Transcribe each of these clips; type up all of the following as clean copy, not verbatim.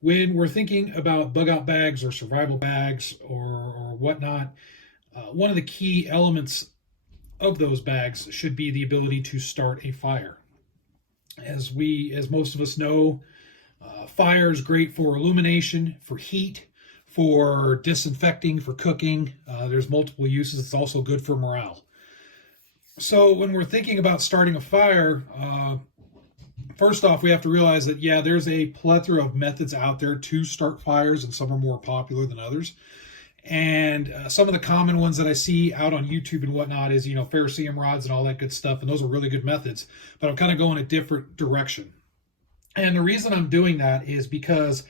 When we're thinking about bug out bags or survival bags or whatnot, one of the key elements of those bags should be the ability to start a fire. As most of us know, fire is great for illumination, for heat, for disinfecting, for cooking. There's multiple uses. It's also good for morale. So when we're thinking about starting a fire, first off, we have to realize that, yeah, there's a plethora of methods out there to start fires, and some are more popular than others. And some of the common ones that I see out on YouTube and whatnot is, ferrocerium rods and all that good stuff. And those are really good methods, but I'm kind of going a different direction. And the reason I'm doing that is because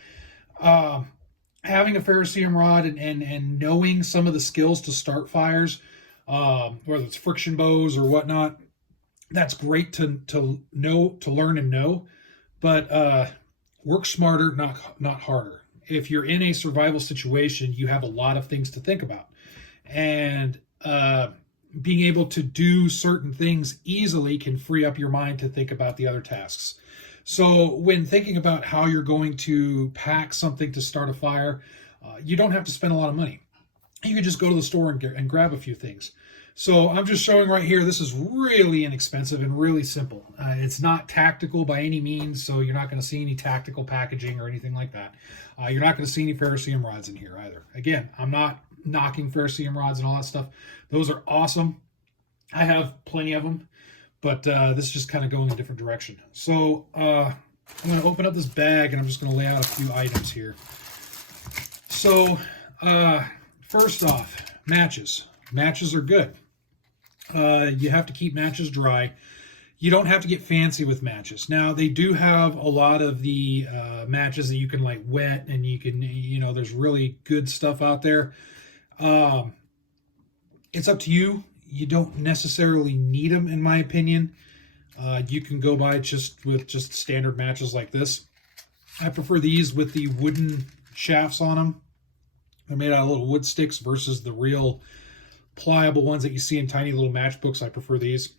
having a ferrocerium rod and knowing some of the skills to start fires, whether it's friction bows or whatnot, that's great to know, to learn and know, but work smarter, not harder. If you're in a survival situation, you have a lot of things to think about, and being able to do certain things easily can free up your mind to think about the other tasks. So when thinking about how you're going to pack something to start a fire, you don't have to spend a lot of money. You can just go to the store and grab a few things. So I'm just showing right here, this is really inexpensive and really simple. It's not tactical by any means, so you're not going to see any tactical packaging or anything like that. You're not going to see any ferrocerium rods in here either. Again, I'm not knocking ferrocerium rods and all that stuff. Those are awesome. I have plenty of them, but this is just kind of going a different direction. So I'm going to open up this bag, and I'm just going to lay out a few items here. So first off, matches. Matches are good. You have to keep matches dry. You don't have to get fancy with matches. Now, they do have a lot of the matches that you can like wet, and you can, there's really good stuff out there. It's up to you. You don't necessarily need them, in my opinion. You can go by just standard matches like this. I prefer these with the wooden shafts on them. They're made out of little wood sticks versus the real pliable ones that you see in tiny little matchbooks. I prefer these.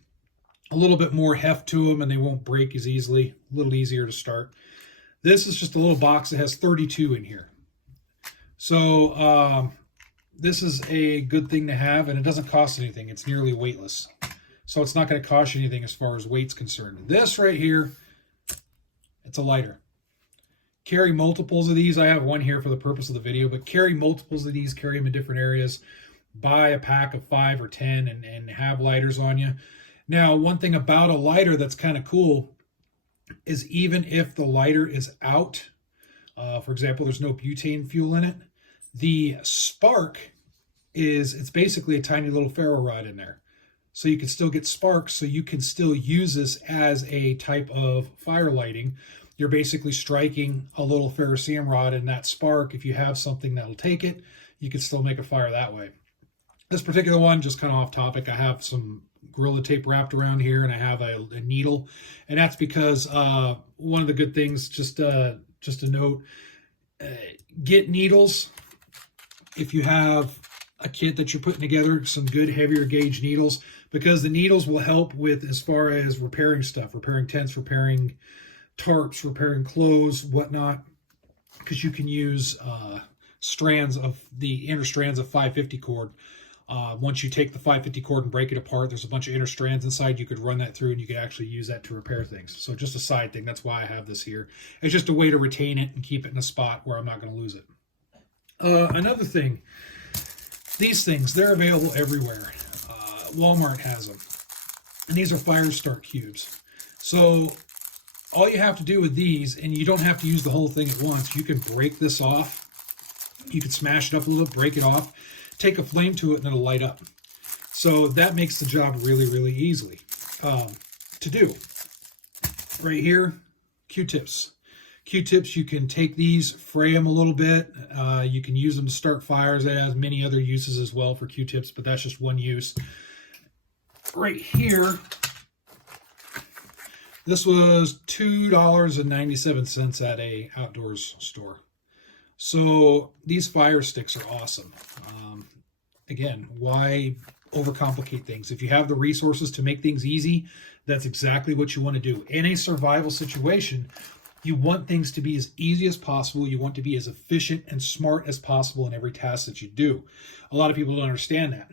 A little bit more heft to them, and they won't break as easily. A little easier to start. This is just a little box that has 32 in here. So this is a good thing to have, and it doesn't cost anything. It's nearly weightless. So it's not going to cost you anything as far as weight's concerned. This right here, it's a lighter. Carry multiples of these. I have one here for the purpose of the video, but carry multiples of these. Carry them in different areas. Buy a pack of 5 or 10 and have lighters on you. Now, one thing about a lighter that's kind of cool is even if the lighter is out, for example, there's no butane fuel in it, the spark it's basically a tiny little ferro rod in there. So you can still get sparks, so you can still use this as a type of fire lighting. You're basically striking a little ferrocerium rod, and that spark, if you have something that'll take it, you can still make a fire that way. This particular one, just kind of off topic, I have some Gorilla Tape wrapped around here, and I have a needle, and that's because one of the good things, just a note, get needles. If you have a kit that you're putting together, some good heavier gauge needles, because the needles will help with as far as repairing stuff, repairing tents, repairing tarps, repairing clothes, whatnot, because you can use strands of the inner strands of 550 cord. Once you take the 550 cord and break it apart, there's a bunch of inner strands inside. You could run that through, and you could actually use that to repair things. So just a side thing. That's why I have this here. It's just a way to retain it and keep it in a spot where I'm not going to lose it. Another thing, these things, they're available everywhere. Walmart has them. And these are fire start cubes. So all you have to do with these, and you don't have to use the whole thing at once, you can break this off. You can smash it up a little, break it off, take a flame to it, and it'll light up. So that makes the job really, really easily to do. Right here, Q-tips. Q-tips, you can take these, fray them a little bit. You can use them to start fires. It has many other uses as well for Q-tips, but that's just one use. Right here, this was $2.97 at a outdoors store. So these fire sticks are awesome. Again, why overcomplicate things? If you have the resources to make things easy, that's exactly what you want to do. In a survival situation, You want things to be as easy as possible. You want to be as efficient and smart as possible in every task that you do. A lot of people don't understand that.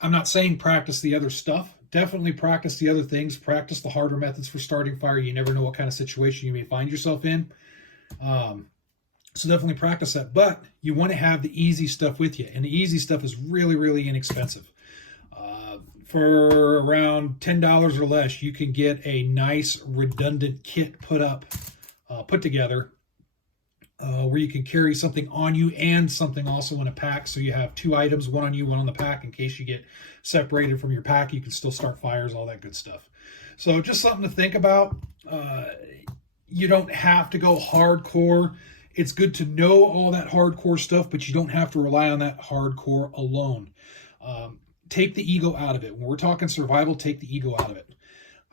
I'm not saying practice the other stuff. Definitely practice the other things. Practice the harder methods for starting fire. You never know what kind of situation you may find yourself in. So definitely practice that. But you want to have the easy stuff with you. And the easy stuff is really, really inexpensive. For around $10 or less, you can get a nice redundant kit put together, where you can carry something on you and something also in a pack. So you have 2 items, one on you, one on the pack. In case you get separated from your pack, you can still start fires, all that good stuff. So just something to think about. You don't have to go hardcore. It's good to know all that hardcore stuff, but you don't have to rely on that hardcore alone. Take the ego out of it. When we're talking survival, take the ego out of it.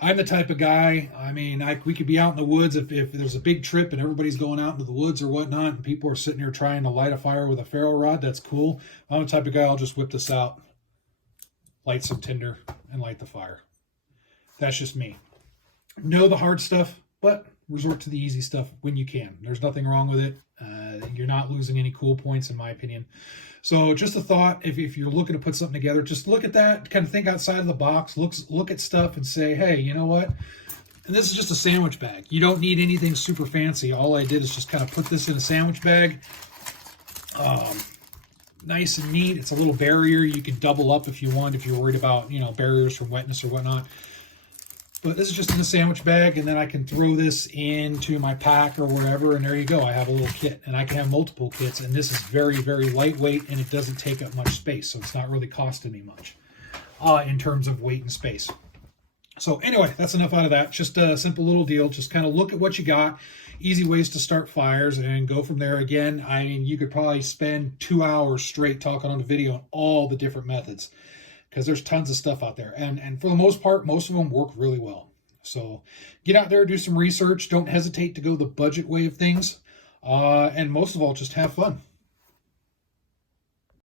I'm the type of guy, I mean, we could be out in the woods if there's a big trip and everybody's going out into the woods or whatnot, and people are sitting here trying to light a fire with a ferro rod. That's cool. I'm the type of guy, I'll just whip this out, light some tinder, and light the fire. That's just me. Know the hard stuff, but resort to the easy stuff when you can. There's nothing wrong with it. You're not losing any cool points, in my opinion. So just a thought, if you're looking to put something together, just look at that, kind of think outside of the box, look at stuff and say, hey, you know what? And this is just a sandwich bag. You don't need anything super fancy. All I did is just kind of put this in a sandwich bag. Nice and neat. It's a little barrier. You can double up if you want, if you're worried about, barriers from wetness or whatnot. But this is just in a sandwich bag, and then I can throw this into my pack or wherever, and there you go. I have a little kit, and I can have multiple kits, and this is very, very lightweight, and it doesn't take up much space, so it's not really costing me much in terms of weight and space. So anyway, that's enough out of that. Just a simple little deal. Just kind of look at what you got, easy ways to start fires, and go from there. Again, I mean, you could probably spend 2 hours straight talking on the video on all the different methods, because there's tons of stuff out there. And for the most part, most of them work really well. So get out there, do some research. Don't hesitate to go the budget way of things. And most of all, just have fun.